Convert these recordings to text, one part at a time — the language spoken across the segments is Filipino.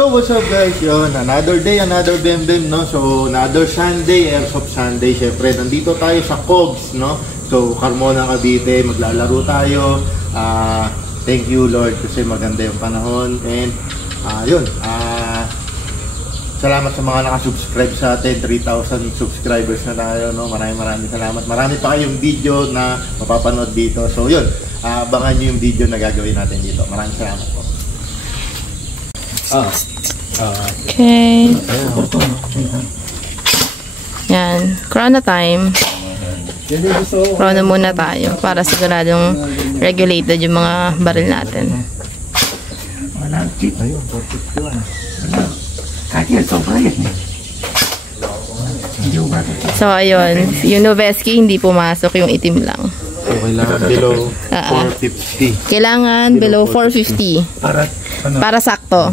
So what's up guys, yun, another day, another bem-bem, no? So another Sunday, Airsoft Sunday, syempre nandito tayo sa Cogs, no? So Carmona, Cavite, maglalaro tayo. Thank you Lord kasi maganda yung panahon. And yun, salamat sa mga nakasubscribe sa atin, 3,000 subscribers na tayo, no? Maraming salamat. Marami pa kayong video na mapapanood dito. So yun, abangan nyo yung video na gagawin natin dito. Maraming salamat po. Okay. Yan. Chrono time. Chrono muna tayo para siguradong regulated yung mga baril natin. So, ayun. Yung Noveski, hindi pumasok. Yung itim lang. So, kailangan below 450. Kailangan below 450. Para sakto.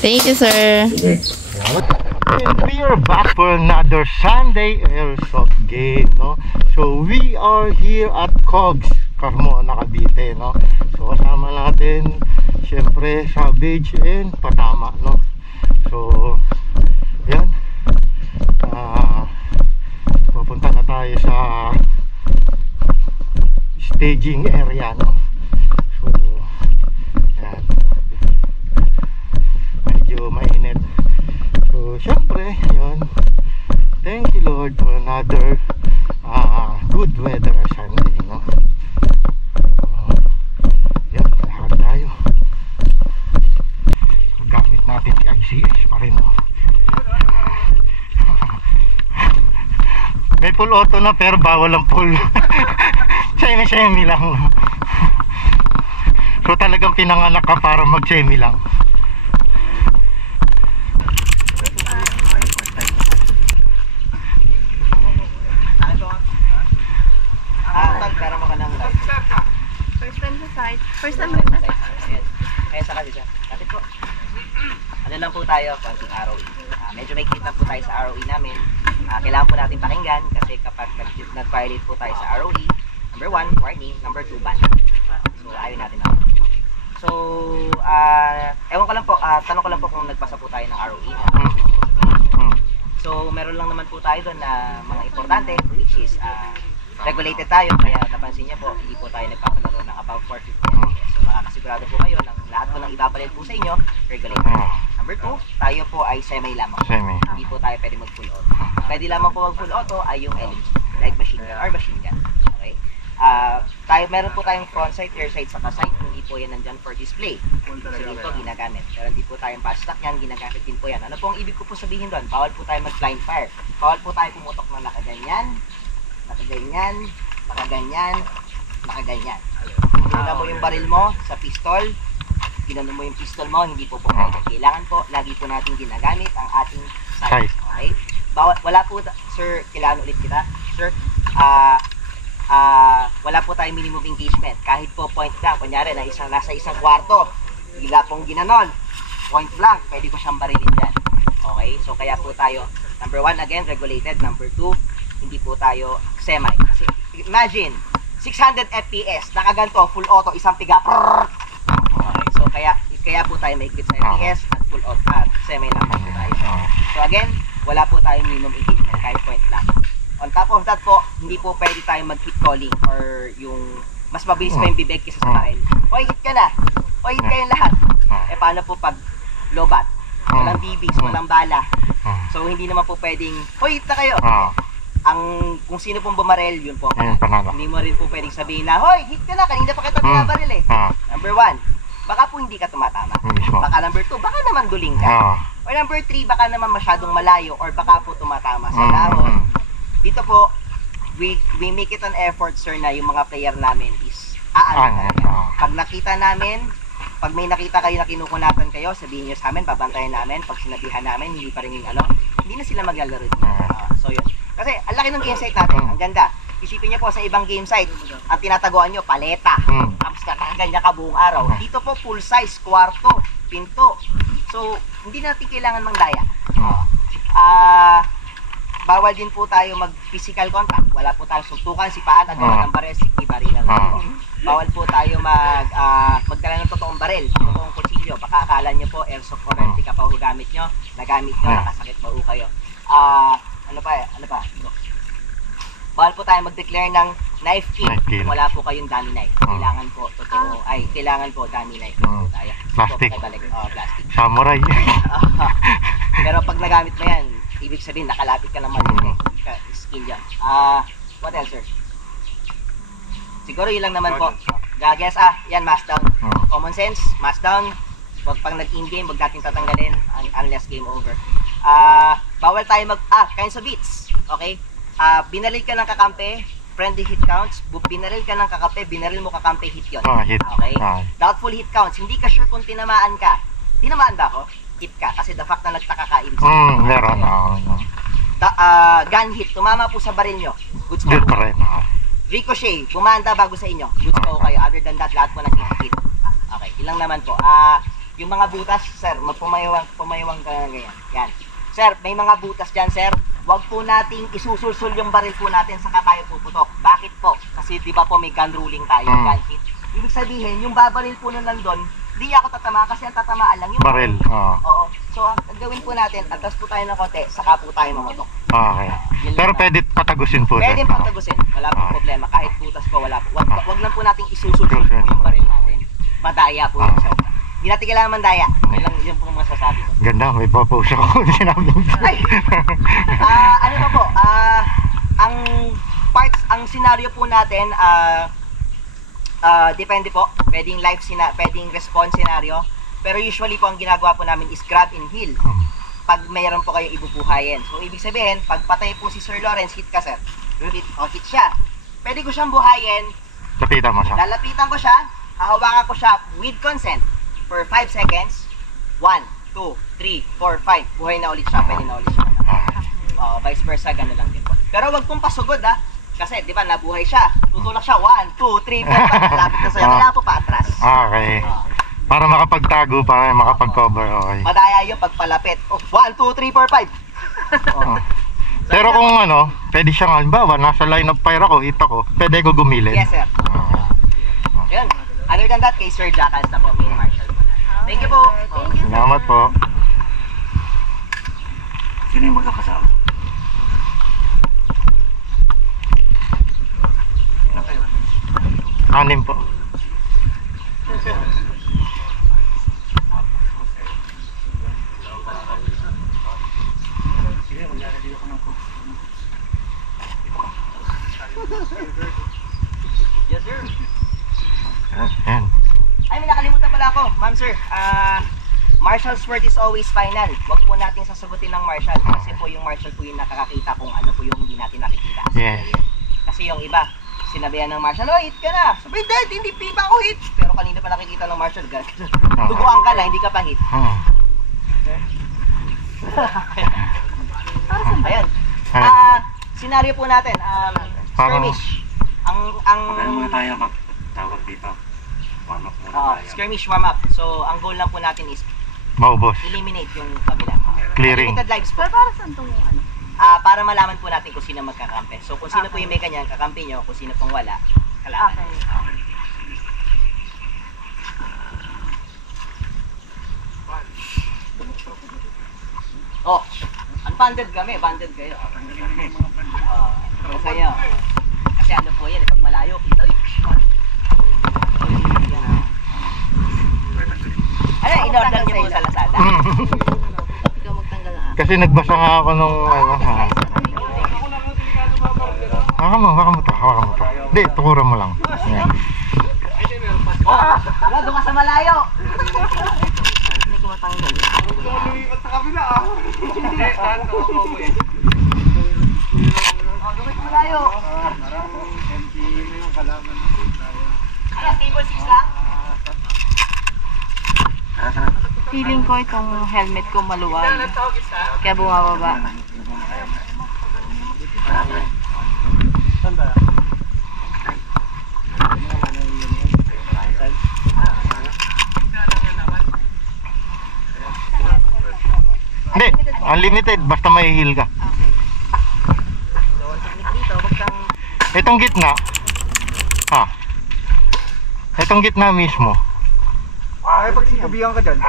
Thank you, sir. And we are back for another Sunday Airsoft game, no? So, we are here at Cogs, Carmona, Cavite, no? So, kasama natin, syempre, Savage and Patama, no? So, yan. Pupunta na tayo sa staging area, no? So, yan. Medyo mainit. So, syempre, yun. Thank you Lord for another good weather Sunday, no? So, yan, lakad tayo. So, gamit natin si ICS pa rin, no? May full auto na pero bawal ang full. Semi lang. So talagang pinanganak ka para mag semi lang. First time sa site. First time sa site. Kaya sa kasi siya. Kasi po, ano lang po tayo, konting ROE. Medyo may kita po tayo sa ROE namin. Kailangan po natin pakinggan kasi kapag nag-violate po tayo sa ROE, number 1, warning, number 2, ban. So, ayaw natin ako. So, ewan ko lang po, tanong ko lang po kung nagpasa po tayo ng ROE. So, meron lang naman po tayo doon na mga importante, which is, regulated tayo, kaya napansin niya po, hindi po tayo nagpapalaro ng about 450 FPS. So, makakasigurado po kayo ng lahat po ng ibabalid po sa inyo, regulated. Number 2, tayo po ay semi lamang. Hindi po tayo pwede mag full auto. Pwede lamang po mag full auto ay yung LMG, like machine gun or machine gun. Okay? Meron po tayong front sight, rear sight, saka sight, hindi po yan nandyan for display. So dito ginagamit. Pero hindi po tayong bastock yan, ginagamit din po yan. Ano po ang ibig ko po sabihin doon? Bawal po tayo mag-blind fire. Bawal po tayo pumutok ng nakaganyan, nakaganyan, nakaganyan, nakaganyan. Ginano mo yung baril mo sa pistol, ginano mo yung pistol mo, hindi po po pwede. Kailangan po, lagi po natin ginagamit ang ating sight. Okay? Wala po, sir, kailangan ulit kita. Sir, wala po tayong minimum engagement. Kahit po point blank, kunyari, nasa isang kwarto, bigla pong ginanon, point blank, pwede ko siyang barilin dyan. Okay? So, kaya po tayo, number 1, again, regulated. Number 2, hindi po tayo semi. Kasi, imagine, 600 FPS, nakaganto, full auto, isang piga. Okay, so kaya po tayo may quit sa FPS at full auto, semi lang po tayo. So again, wala po tayong minimum engagement, kahit point lang. On top of that po, hindi po pwede tayo mag-hit calling or yung mas mabilis pa yung bibig kisa sa baril. Hoy, hit ka na! Hoy, hit kayong lahat! Eh, paano po pag low bat? Walang BBs, walang bala. So, hindi naman po pwedeng, hoy, hit na kayo! Kung sino pong bumarel, yun po ang panalo. Hindi mo rin po pwedeng sabihin na, hoy, hit ka na, kanina pa kita binabaril eh. Number 1, baka po hindi ka tumatama. Baka number 2, baka naman duling ka. Or number 3, baka naman masyadong malayo or baka po tumatama sa dahon. Dito po, we make it an effort, sir, na yung mga player namin is aano talaga. Pag nakita namin, pag may nakita kayo na kinukunatan kayo, sabihin nyo sa amin, babantayan namin. Pag sinabihan namin, hindi pa rin yung hindi na sila maglalaro dito. So yun. Kasi ang laki ng game site natin, ang ganda. Isipin niyo po sa ibang game site, ang tinataguan nyo, paleta. Tapos kakaganyan ka buong araw. Dito po, full size, kwarto, pinto. So, hindi natin kailangan mangdaya. Bawal din po tayo mag-physical contact. Wala po tayong suntukan, sipaan, at ng baril, ibarilan. Bawal po tayo magdala ng totoong baril, totoong kutsilyo. Baka akala nyo po, airsoft warranty ka pa ho gamit nyo, nagamit nyo, nakasakit pa ho kayo. Ano pa? Bawal po tayo mag-declare ng knife kill. Wala po kayong dummy knife. Kailangan po, kailangan po dummy knife. Tayo. Plastic. Plastic. Samurai. Pero pag nagamit mo yan, ibig sabihin, nakalapit ka naman yun eh. Skill yan. What else, sir? Siguro yun lang naman po. Gagas, yan, mask down. Common sense, mask down. Huwag pang nag-in-game, huwag natin tatanggalin unless game over. Bawal tayo kinds of beats. Okay? Binaril ka ng kakampi, friendly hit counts. Binaril ka ng kakampi, binaril mo kakampi, hit yun. Hit. Okay? Doubtful hit counts. Hindi ka sure kung tinamaan ka. Tinamaan ba ako? Hit ka. Kasi the fact na nagtaka ka, ibig sabihin. Meron. Gun hit, tumama po sa baril nyo. Goods po. Good pa rin. Ricochet, bumanda bago sa inyo. Goods po kayo. Other than that, lahat po nag-hit. Okay, ilang naman po. Yung mga butas, sir, pumayawang ka ganyan. Yan. Sir, may mga butas dyan, sir. Huwag po nating isusulsul yung baril po natin saka tayo puputok. Bakit po? Kasi di ba po may gun ruling tayo, gun hit. Ibig sabihin, yung babaril po na nandun, di ako tatama kasi ang tatamaan lang yung baril. Oo. So, ang gawin po natin, atras po tayo ng konti, saka po tayo mamotok. Okay. Pero pwede patagusin po. Pwede patagusin. Wala pong problema. Kahit butas po, wala po. Wag lang po nating isusulsul po yung baril natin. Madaya po yung sobra. Hindi natin kailangan mandaya. Yun po masasabi ko. Ganda, may papost ako. Sinabi mo. Ano pa po? Ang scenario po natin, depende po. Pwedeng pwedeng response scenario. Pero usually po ang ginagawa po namin is grab and heal. Pag mayroon po kayo ibubuhayin. So, ibig sabihin, pag patay po si Sir Lawrence, hit ka, sir. Hit siya. Pwede ko siyang buhayin. Lapitan mo siya. Lalapitan ko siya. Hahawakan ko siya with consent for 5 seconds. 1, 2, 3, 4, 5. Buhay na ulit siya. Pwede na ulit siya. Vice versa, gano'n lang din po. Pero wag pong pasugod, kasi, di ba, nabuhay siya. Tutulak siya. 1, 2, 3, 4, 5. Malapit na sa'yo. Kailangan po paatras. Okay. Para makapagtago pa, makapag-cover. Okay. Madaya yung pagpalapit. 1, 2, 3, 4, 5. Pero kung pwede siyang halimbawa, nasa line of fire ako, hit ako, pwede ko gumilid. Yes, sir. Yun. Other than that, kay Sir Jackals na po, main marshal po na. Thank you po. Salamat po. Sino yung magkakasama? Anim po. Sige, maglalagay ako ng cook. Yes, sir. Ayan. Ay, may nakalimutan pala ako. Ma'am, sir. Marshal's word is always final. Huwag po natin sasagutin ng marshal. Kasi po yung marshal po yung nakakakita kung ano po yung hindi natin nakikita. Yes. Kasi yung iba, sinabihan ng marshal, oh, hit ka na. Sabi, hindi pa ako hit. Pero kanina pa nakikita ng marshal, duguan ka na, hindi ka pa hit. Ayun. Senaryo po natin, skirmish. Magkano muna tayo magtawag dito? Warm up muna tayo. Skirmish warm up. So, ang goal lang po natin is Maubos. eliminate yung kabila. Clearing. Limited lives po. Pero para saan itong ano? Para malaman po natin kung sino magkakampi. So, kung sino po yung may ganyan, kakampi nyo. Kung sino pong wala, kalaban. Okay. Oh, unbanded kami, banded kayo. Kasi kasi ano po yan, pag malayo, kita, ano, in-order niyo po sa Lazada? Ikaw magtanggal na. Kasi nagbasa nga ako nung Hawakan mo to. Hindi, tukuran mo lang. Ayan. Wala, doon ka sa malayo. Hindi ko matanggal. Lumipat sa kabila Hindi, saan ka ako po eh. Doon ka sa malayo. Parang MP mo yung kalaman. Ano, table 6 lang? Feeling ko itong helmet ko maluwag. Kaya bumababa. Hindi, unlimited. Basta may heal ka. So, ang technique dito, wag kang... Itong gitna. Itong gitna mismo. Ay, pag sinabihan ka dyan.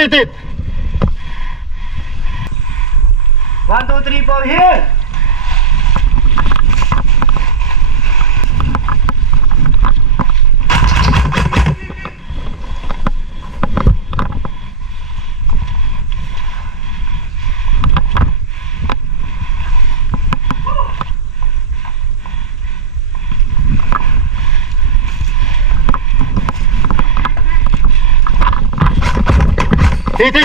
Hit! 1, 2, 3, 4, here! Hit!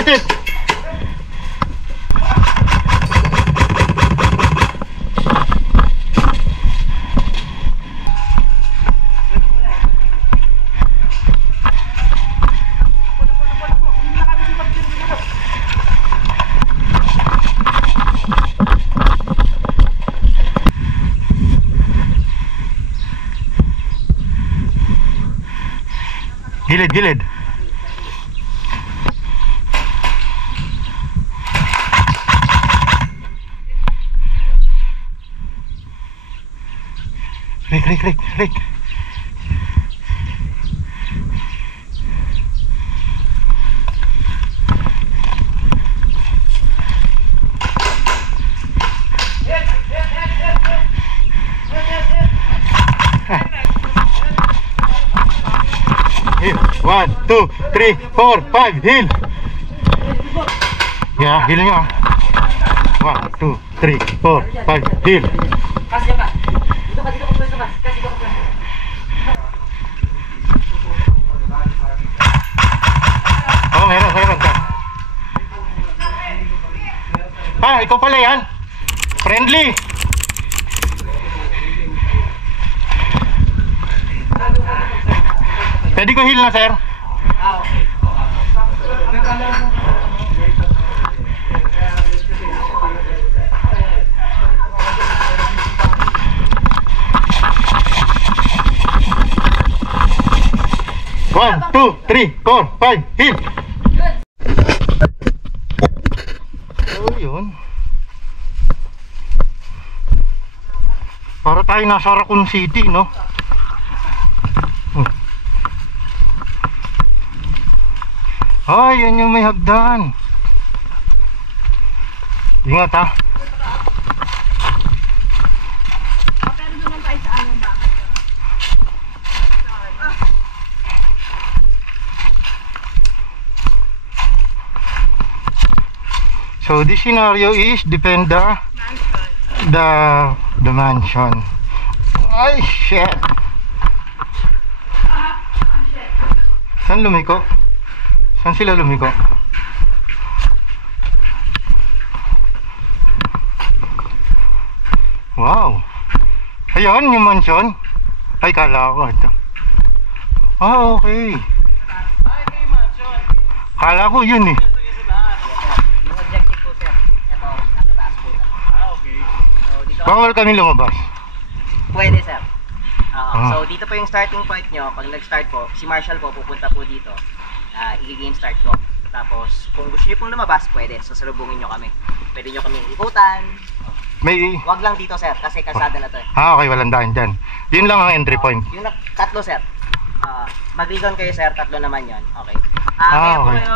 Gilid. Rick. Hill. 1, 2, 3, 4, 5, hill. Ya, hill nyo. 1, 2, 3, 4, 5, hill. Kasih ka. Dito ka tuloy sa bas. Kasih ka. Oh, meron ka. Ah, ikaw pala yan. Friendly. Pwede ko heal na, sir? Ah, okay. 1, 2, 3, 4, 5, hit! So yun, para tayo nasa Raccoon City, no? Ay, yan yung may hagdan. Ingat ha. So this scenario is depend the mansion. Ay shit. Saan lumiko? Saan sila lumiko? Wow. Ayun yung mansion. Ay kala ko ito. Ah okay. Kala ko yun eh. Bawal kami lumabas. Pwede, sir. So dito po yung starting point nyo. Pag nag-start po, si Marshall po pupunta po dito. I-game start ko. Tapos kung gusto nyo pong lumabas, pwede. Sasalubungin nyo kami. Pwede nyo kami ikutan. Wag lang dito, sir, kasi kalsada na to eh. Okay, walang daan dyan. Yun lang ang entry point. Yung tatlo, sir. Mag-reason kayo, sir, tatlo naman yon. Okay. Kaya po okay.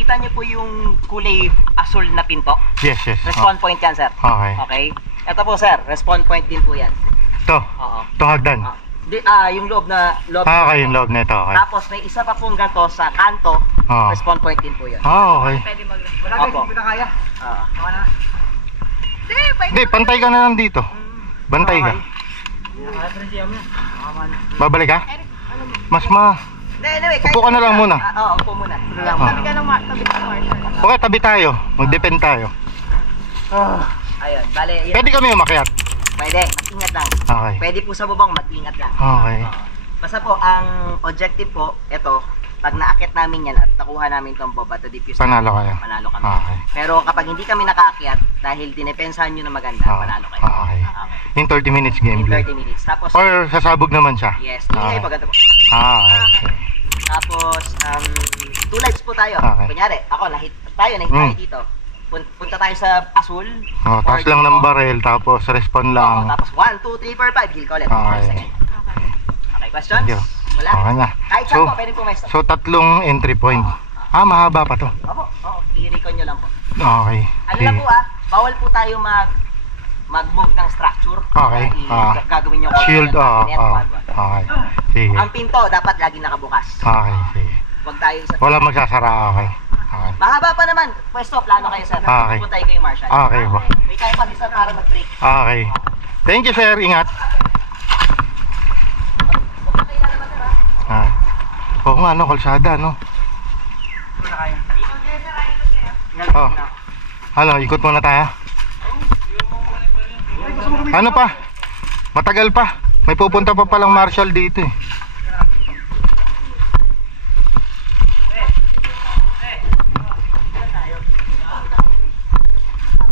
Kita nyo po yung kulay asul na pinto. Yes. Respawn point yan, sir. Okay. Okay. Ito po, sir, respawn point din po yan. Ito. Oo. Ito hagdan. Yung loob na Okay, yung loob na ito. Okay. Tapos may isa pa pong ganito sa kanto. Respawn point din po yun. Okay. Pwede mag-respawn. Wala guys, hindi na kaya. Tama na. Hindi, pantay ka na lang dito. Bantay ka. Babalik ka? Anyway, Upo ka na lang muna. Oo, upo muna. Tabi ka ng Marshall. Okay, tabi tayo. Mag-depend tayo. Ayun, bale, yun. Pwede kami umakyat. Pwede, mag-ingat lang. Okay. Pwede po sa bubong, mag-ingat lang. Okay. Basta po, ang objective po, ito, pag naakit namin yan at nakuha namin itong boba to diffuse, Panalo kayo. Panalo kami. Okay. Pero kapag hindi kami nakaakyat, dahil dinepensahan nyo na maganda, panalo kayo. Okay. In 30 minutes In gameplay. 30 minutes. Tapos, Or sasabog naman siya? yes, hindi kayo pag po. Okay. Tapos, 2 lives po tayo. Okay. Kunyari, ako, nahit tayo dito. Punta tayo sa Azul. Oh, taas lang ng barrel, tapos respawn lang. Tapos 1, 2, 3, 4, 5. Heal ka ulit. Okay. Okay, questions? Thank you. Wala? Okay na. Kahit saan po, pwede po may stop. So, 3 entry point. Mahaba pa to. Opo, i-recon nyo lang po. Okay. Ano lang po bawal po tayo mag-move ng structure. Okay. Gagawin nyo Shield, okay. okay. Sige. Ang pinto dapat lagi nakabukas. Okay, sige. Huwag tayo sa... Wala magsasara, okay. Okay. Mahaba pa naman. Pwesto, plano kayo sir. Okay. Pupunta kayo Marshall. Okay ba? May tayo pa isa para mag-break. Okay. Thank you, sir. Ingat. Oo nga, no, kalsada, no? Oh. Ano, ikot muna tayo. Ano pa? Matagal pa. May pupunta pa palang Marshall dito eh.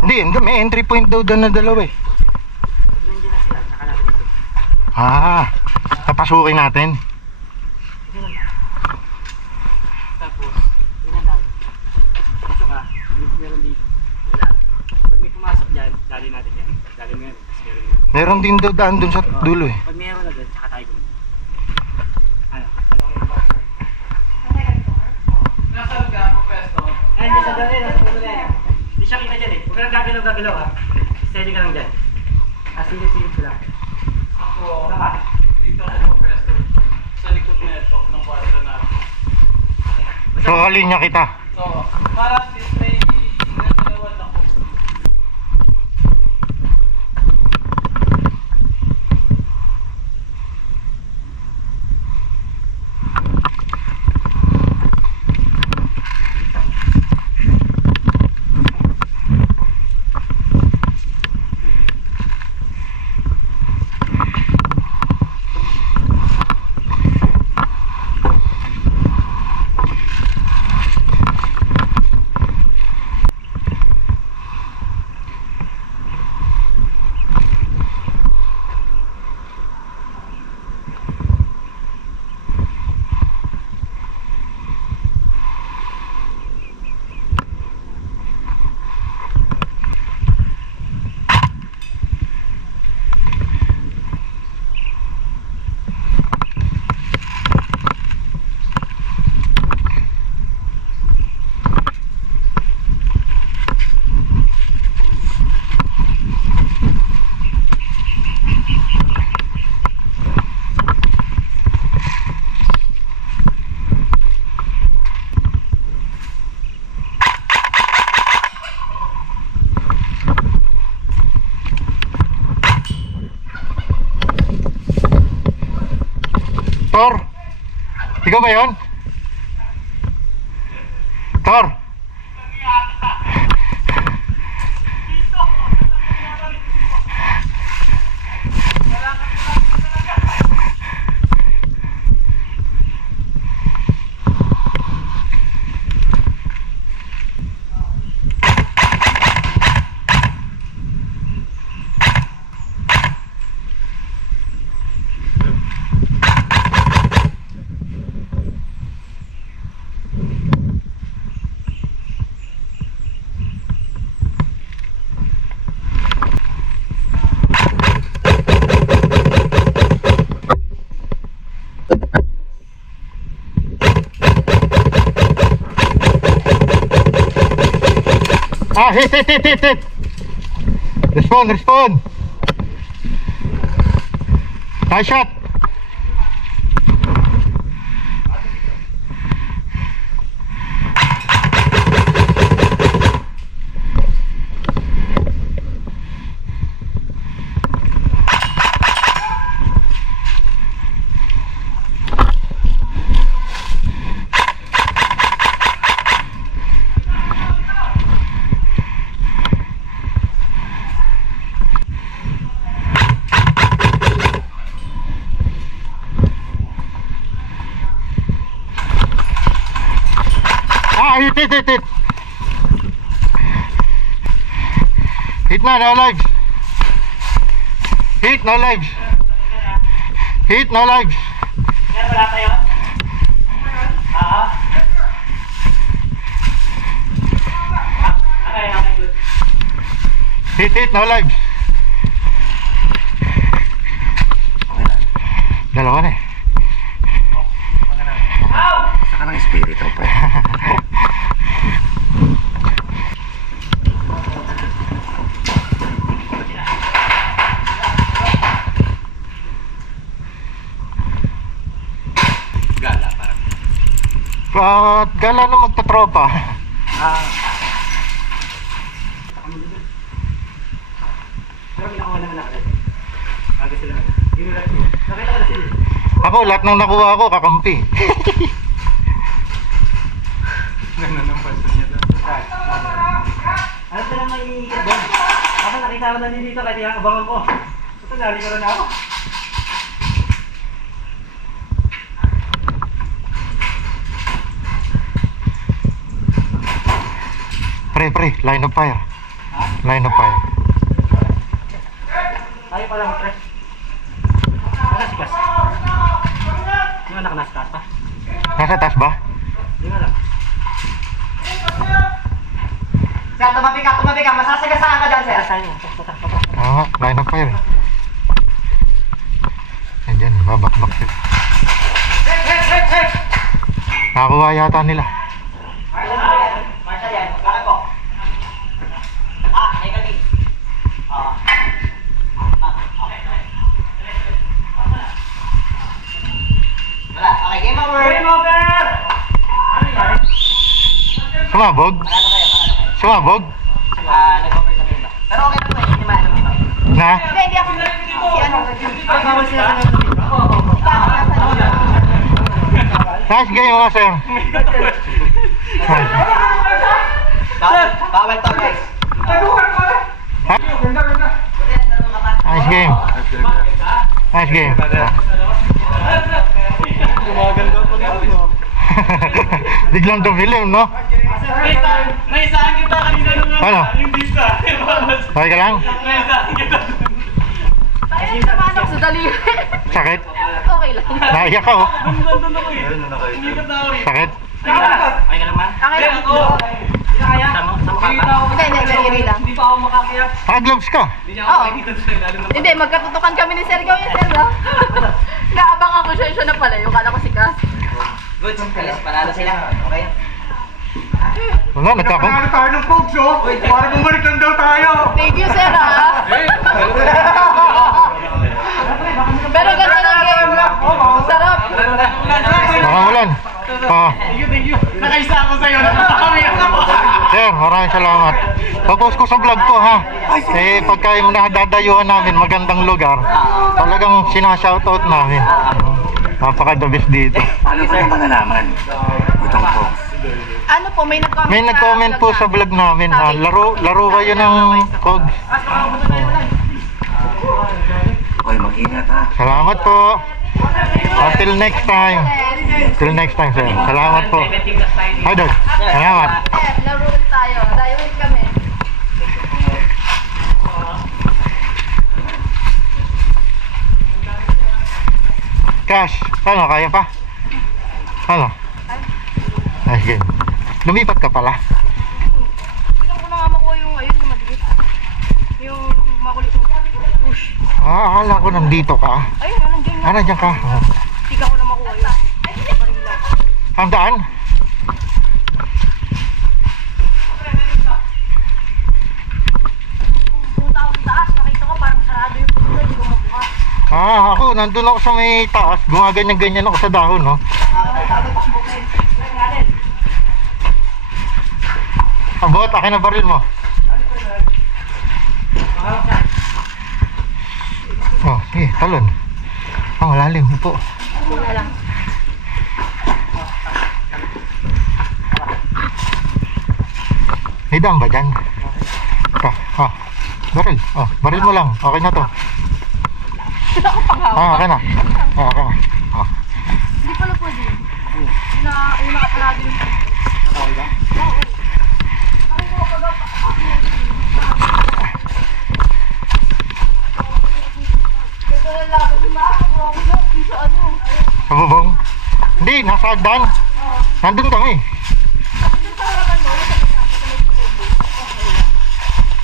Hindi, may entry point daw doon na dalawa eh. Papasukin natin. Tapos, dito ka, meron dito. Pag may pumasok dyan, dali natin yan. Dali mo yan. Meron din daw daan doon sa dulo eh. Pag meron na dyan, saka tayo gumito. Ano? Nasa lugar mo pwesto? Hindi sa dali, nasa puno na yan. Hindi siya kita dyan eh. Huwag ka lang gagalaw ha. Steady ka lang dyan. Silip-silip ko lang. Ako, dito ako pwesto. Sa likod na ito, ng kwadro natin. So, kalinya kita. So, para display gagalawan ako. Tor? Ikaw ba yun? Tor? Hit. Respond. Nice shot. hit, hit, hit, hit. Hit na, no lives. Hit, no lives. Hit, no lives. Kaya wala tayo? Okay, good. Hit, hit, no lives. Dalawa na eh. Saka ng espiritu pa. Gala parang. Gala na magtatropa. Pero kinakawa naman natin. Aga sila. Nakita ko na sila. Ako, lahat ng nakuha ko, kakampi. Ganun ang person niya doon. Ano sila may iikot doon? Ako nakita ko na dito kaya tinakabangan ko. Ito, nali ko rin ako. Pre, line of fire. Line of fire. Tayo pa lang, pre. Nakasikas. Yung anak nasa taas pa. Nasa taas ba? Yung anak. Sir, tumabi ka. Masasagasaan ka dyan, sir. Saan yun? Line of fire eh. Ayan, babakbak sila. Nakakuha yata nila. Marshal yan. Bakit ko? Negative. Wala. Okay, game over. Game over! Sumabog? Sumabog? Nag-over sa game ba? Pero okay na po eh. Hindi maalam dito. Na? Hindi ako si ano. Bawal sila sa Nice game mga sir. Bawal to, guys. Ha? Nice game. Nice game. Gumaganda pa gano'n. Biglang dumilim, no? Naisahan kita kanina nung Ano? yung vista. Okay ka lang? Naisahan kita. Ayun, naman ako sa daliri. Sakit? Okay lang. Naiyak ka oh. Nandun ako eh. Umikat na ako eh. Sakit? Ay ka naman? Okay lang. Ako. Hindi na kaya? Sama ka ba? Hindi, daliri lang. Hindi pa ako makakaya. Naka-gloves ka? Hindi niya ako Oo. makikita sa ilalim ng Hindi, magkatutukan kami ni Sergio yung Sergio. Naabang ako siya na pala. Yung kala ko si Cass. Good. Alis, panalo sila. Okay. Wala, nagkakong. tayo ng folks oh! Para bumalik lang daw tayo! Thank you, Sir, ha? Pero ganda ng game. Sarap. Nakamulan. Thank you. Nakaisa ako sa'yo. Nakakami ako. Sir, maraming salamat. Pag-post ko sa vlog ko ha. Eh, pagka yung nadadayuhan namin, magandang lugar, talagang sinashoutout namin. Napaka-the best dito. Ano ba yung malalaman? Itong folks. Ano po, may nag-comment. May nag-comment po sa vlog namin ha. Laro kayo ng COGS. Hoy, mag-ingat ha. Salamat po. Until next time. Till next time, sir. Salamat po. Idol, salamat. Sir, laro ulit tayo. Dayuhin kami. Cash, ano, kaya pa? Ano? Nice game. Lumipat ka pala. Tignan ko na nga makuha yung ayun, yung madilit. Yung makulit mo. Push. Akala ko nandito ka. Ayun, anong game na? Dyan ka. Tignan ko na makuha yun. Barila. Handaan? Pumunta ako sa taas, nakita ko parang sarado yung puso, hindi ko makuha. Ako, nandun ako sa may taas. Gumaganyan-ganyan ako sa dahon, no? Abot, akin na baril mo. Oh, sige, talon. Oh, malalim po. Wala lang. May dam ba dyan? Baril. Oh, baril mo lang. Okay na to. Kita ko pang hawak. Okay na. Okay na. Hindi pala pwede yun. Yung nakapalado yung Sa bubong? Hindi, nasa hagdan. Nandun kami.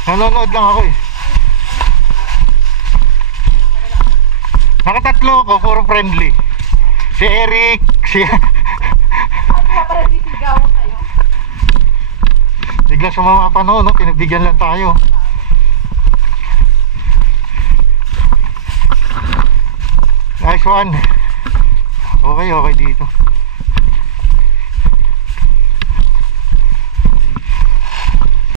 Nanonood lang ako eh. Nakatatlo ako, puro friendly. Si Eric, si... Bigla sumama pa no, pinagbigyan lang tayo. Nice one. Okay dito.